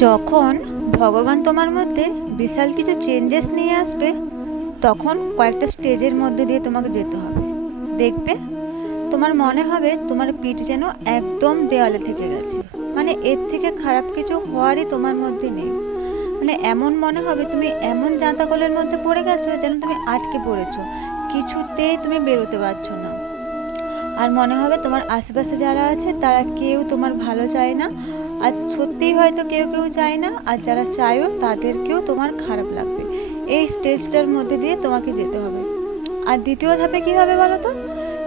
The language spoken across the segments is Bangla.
যখন ভগবান তোমার মধ্যে বিশাল কিছু চেঞ্জেস নিয়ে আসবে, তখন কয়েকটা স্টেজের মধ্যে দিয়ে তোমাকে যেতে হবে। দেখবে, তোমার মনে হবে তোমার পিঠ যেন একদম দেওয়ালে ঠেকে গেছে। মানে এর থেকে খারাপ কিছু হওয়ারই তোমার মধ্যে নেই। মানে এমন মনে হবে তুমি এমন জাঁতাকলের মধ্যে পড়ে গেছো যেন তুমি আটকে পড়েছো। কিছুতেই তুমি বেরোতে পারছ না। আর মনে হবে তোমার আশেপাশে যারা আছে তারা কেউ তোমার ভালো চায় না। আর সত্যিই হয়তো কেউ কেউ চায় না, আর যারা চায়ও তাদেরকেও তোমার খারাপ লাগবে। এই স্টেজটার মধ্যে দিয়ে তোমাকে যেতে হবে। আর দ্বিতীয় ধাপে কী হবে বলো তো?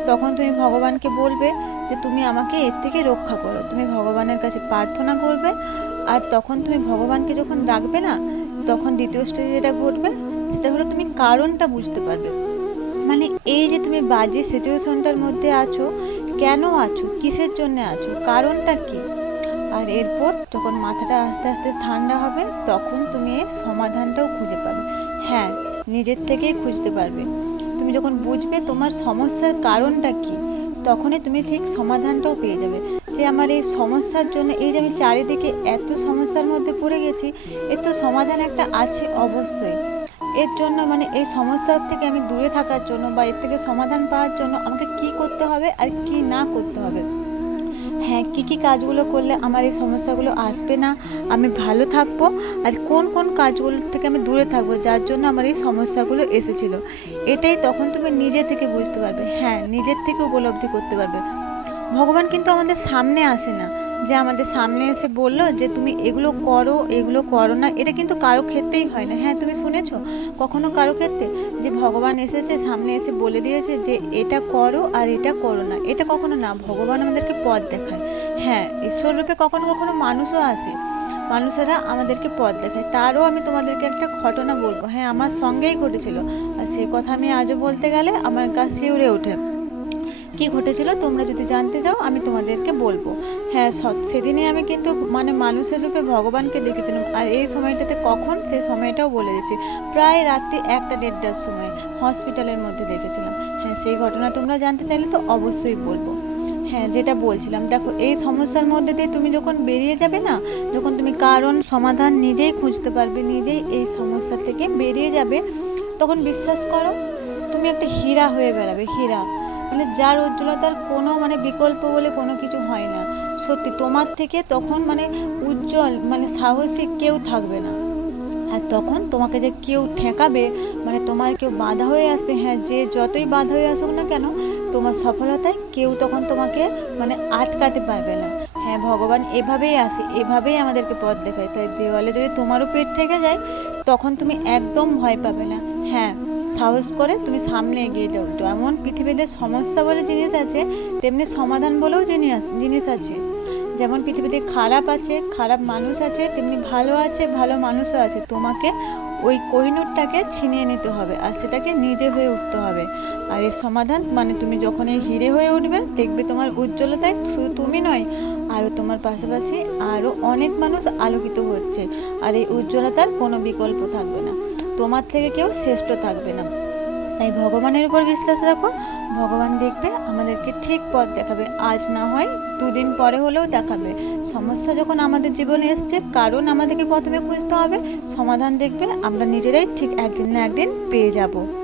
তখন তুমি ভগবানকে বলবে যে, তুমি আমাকে এর থেকে রক্ষা করো। তুমি ভগবানের কাছে প্রার্থনা করবে, আর তখন তুমি ভগবানকে যখন ডাকবে না, তখন দ্বিতীয় স্টেজে যেটা ঘটবে, সেটা হলো তুমি কারণটা বুঝতে পারবে। মানে এই যে তুমি বাজে সিচুয়েশনটার মধ্যে আছো, কেন আছো, কিসের জন্য আছো, কারণটা কি? আর এরপর যখন মাথাটা আস্তে আস্তে ঠান্ডা হবে, তখন তুমি এর সমাধানটাও খুঁজে পাবে। হ্যাঁ নিজের থেকেই খুঁজতে পারবে। তুমি যখন বুঝবে তোমার সমস্যার কারণটা কি, তখনই তুমি ঠিক সমাধানটাও পেয়ে যাবে। যে আমার এই সমস্যার জন্য, এই যে আমি চারিদিকে এত সমস্যার মধ্যে পড়ে গেছি, এর তো সমাধান একটা আছে অবশ্যই। এর জন্য মানে এই সমস্যার থেকে আমি দূরে থাকার জন্য বা এর থেকে সমাধান পাওয়ার জন্য আমাকে কি করতে হবে আর কি না করতে হবে? হ্যাঁ কী কী কাজগুলো করলে আমার এই সমস্যাগুলো আসবে না? আমি ভালো থাকব? আর কোন কোন কাজগুলো থেকে আমি দূরে থাকব? যার জন্য আমার এই সমস্যাগুলো এসেছিল। এটাই তখন তুমি নিজে থেকে বুঝতে পারবে। হ্যাঁ নিজের থেকে উপলব্ধি করতে পারবে। ভগবান কিন্তু আমাদের সামনে আসে না। যে আমাদের সামনে এসে বলল যে তুমি এগুলো করো এগুলো করো না। এটা কিন্তু কারও ক্ষেত্রেই হয় না। হ্যাঁ তুমি শুনেছো? কখনো কারও ক্ষেত্রে? যে ভগবান এসেছে, সামনে এসে বলে দিয়েছে যে এটা করো আর এটা করো না। এটা কখনো না। ভগবান আমাদেরকে পথ দেখায়। হ্যাঁ ঈশ্বর রূপে কখনো কখনো মানুষও আসে। মানুষেরা আমাদেরকে পথ দেখায়। তারও আমি তোমাদেরকে একটা ঘটনা বলব। হ্যাঁ আমার সঙ্গেই ঘটেছিল। আর সেই কথা আমি আজও বলতে গেলে আমার গা শিউরে ওঠে। কি ঘটেছিল তোমরা যদি জানতে চাও, আমি তোমাদেরকে বলব। হ্যাঁ সেদিনে আমি কিন্তু মানে মানুষের রূপে ভগবানকে দেখেছিলাম। আর এই সময়টাতে কখন সেই সময়টাও বলে দিচ্ছি। প্রায় রাত্রি একটা দেড়টার সময় হসপিটালের মধ্যে দেখেছিলাম। হ্যাঁ সেই ঘটনা তোমরা জানতে চাইলে তো অবশ্যই বলব। হ্যাঁ যেটা বলছিলাম, দেখো, এই সমস্যার মধ্যে দিয়ে তুমি যখন বেরিয়ে যাবে না, যখন তুমি কারণ, সমাধান নিজেই খুঁজতে পারবে, নিজেই এই সমস্যা থেকে বেরিয়ে যাবে, তখন বিশ্বাস করো, তুমি একটা হীরা হয়ে বেড়াবে, হীরা। মানে যার উজ্জ্বলতার কোনো মানে বিকল্প বলে কোনো কিছু হয় না। সত্যি, তোমার থেকে তখন মানে উজ্জ্বল মানে সাহসী কেউ থাকবে না। আর তখন তোমাকে যে কেউ ঠেকাবে মানে তোমার কেউ বাধা হয়ে আসবে হ্যাঁ যে যতই বাধা হয়ে আসুক না কেন, তোমার সফলতায় কেউ তখন তোমাকে মানে আটকাতে পারবে না। হ্যাঁ ভগবান এভাবেই আসে, এভাবেই আমাদেরকে পথ দেখায়। তাই দেওয়ালে যদি তোমারও পেট থেকে যায়, তখন তুমি একদম ভয় পাবে না। হ্যাঁ সাহস করে তুমি সামনে এগিয়ে যাও। যেমন পৃথিবীতে সমস্যা বলে জিনিস আছে, তেমনি সমাধান বলেও জিনিস জিনিস আছে। যেমন পৃথিবীতে খারাপ আছে, খারাপ মানুষ আছে, তেমনি ভালো আছে, ভালো মানুষও আছে। তোমাকে ওই কোহিনূরটাকে ছিনিয়ে নিতে হবে আর সেটাকে নিজে হয়ে উঠতে হবে। আর এর সমাধান মানে তুমি যখন এই হিরে হয়ে উঠবে, দেখবে তোমার উজ্জ্বলতায় শুধু তুমি নয় আরও তোমার পাশাপাশি আরও অনেক মানুষ আলোকিত হচ্ছে। আর এই উজ্জ্বলতার কোনো বিকল্প থাকবে না। তোমার থেকে কেউ শ্রেষ্ঠ থাকবে না। তাই ভগবানের উপর বিশ্বাস রাখো। ভগবান দেখবে, আমাদেরকে ঠিক পথ দেখাবে। আজ না হয় দুদিন পরে হলেও দেখাবে। সমস্যা যখন আমাদের জীবনে এসছে, কারণ আমাদেরকে প্রথমে খুঁজতে হবে। সমাধান দেখবে, আমরা নিজেরাই ঠিক একদিন না একদিন পেয়ে যাব।